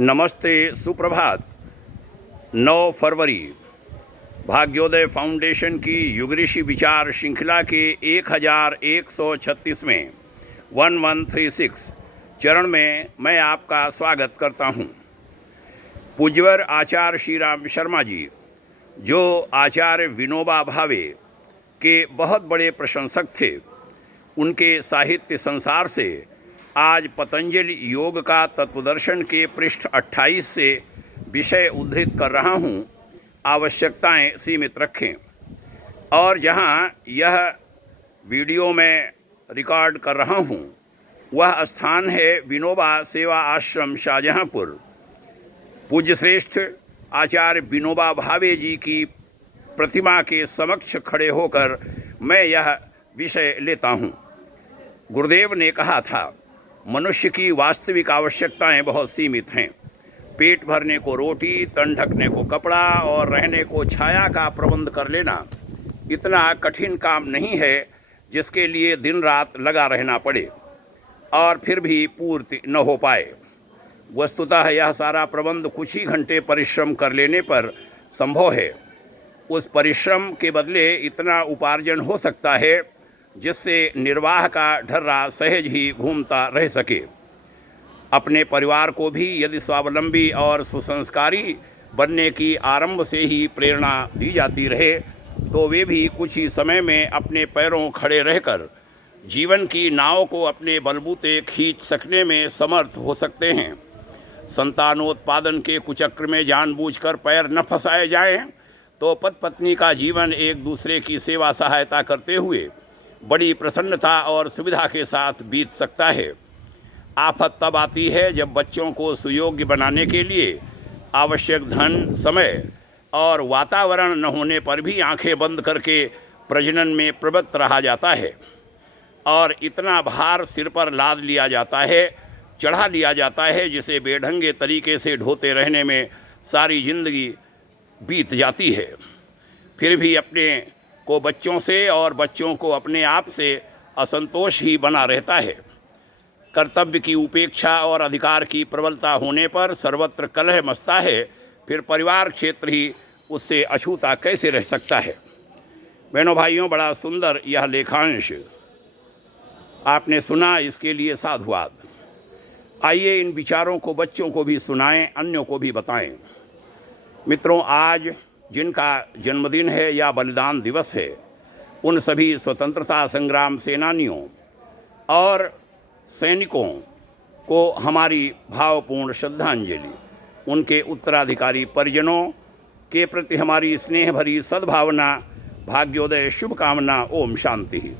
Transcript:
नमस्ते, सुप्रभात। 9 फरवरी भाग्योदय फाउंडेशन की युगऋषि विचार श्रृंखला के 1136वें 1136 चरण में मैं आपका स्वागत करता हूं। पूज्यवर आचार्य श्री राम शर्मा जी, जो आचार्य विनोबा भावे के बहुत बड़े प्रशंसक थे, उनके साहित्य संसार से आज पतंजलि योग का तत्वदर्शन के पृष्ठ 28 से विषय उद्धृत कर रहा हूँ। आवश्यकताएं सीमित रखें। और जहाँ यह वीडियो में रिकॉर्ड कर रहा हूँ, वह स्थान है विनोबा सेवा आश्रम, शाहजहाँपुर। पूज्य श्रेष्ठ आचार्य विनोबा भावे जी की प्रतिमा के समक्ष खड़े होकर मैं यह विषय लेता हूँ। गुरुदेव ने कहा था, मनुष्य की वास्तविक आवश्यकताएं बहुत सीमित हैं। पेट भरने को रोटी, तन ढकने को कपड़ा और रहने को छाया का प्रबंध कर लेना इतना कठिन काम नहीं है जिसके लिए दिन रात लगा रहना पड़े और फिर भी पूर्ति न हो पाए। वस्तुतः यह सारा प्रबंध कुछ ही घंटे परिश्रम कर लेने पर संभव है। उस परिश्रम के बदले इतना उपार्जन हो सकता है जिससे निर्वाह का ढर्रा सहज ही घूमता रह सके। अपने परिवार को भी यदि स्वावलंबी और सुसंस्कारी बनने की आरंभ से ही प्रेरणा दी जाती रहे तो वे भी कुछ ही समय में अपने पैरों खड़े रहकर जीवन की नाव को अपने बलबूते खींच सकने में समर्थ हो सकते हैं। संतानोत्पादन के कुचक्र में जानबूझकर पैर न फंसाए जाएं तो पति पत्नी का जीवन एक दूसरे की सेवा सहायता करते हुए बड़ी प्रसन्नता और सुविधा के साथ बीत सकता है। आफत तब आती है जब बच्चों को सुयोग्य बनाने के लिए आवश्यक धन, समय और वातावरण न होने पर भी आंखें बंद करके प्रजनन में प्रवृत्त रहा जाता है और इतना भार सिर पर लाद लिया जाता है, चढ़ा लिया जाता है, जिसे बेढंगे तरीके से ढोते रहने में सारी जिंदगी बीत जाती है। फिर भी अपने को बच्चों से और बच्चों को अपने आप से असंतोष ही बना रहता है। कर्तव्य की उपेक्षा और अधिकार की प्रबलता होने पर सर्वत्र कलह मचता है। फिर परिवार क्षेत्र ही उससे अछूता कैसे रह सकता है। बहनों भाइयों, बड़ा सुंदर यह लेखांश आपने सुना, इसके लिए साधुवाद। आइए इन विचारों को बच्चों को भी सुनाएं, अन्यों को भी बताएं। मित्रों, आज जिनका जन्मदिन है या बलिदान दिवस है, उन सभी स्वतंत्रता संग्राम सेनानियों और सैनिकों को हमारी भावपूर्ण श्रद्धांजलि। उनके उत्तराधिकारी परिजनों के प्रति हमारी स्नेह भरी सद्भावना, भाग्योदय शुभकामना। ओम शांति।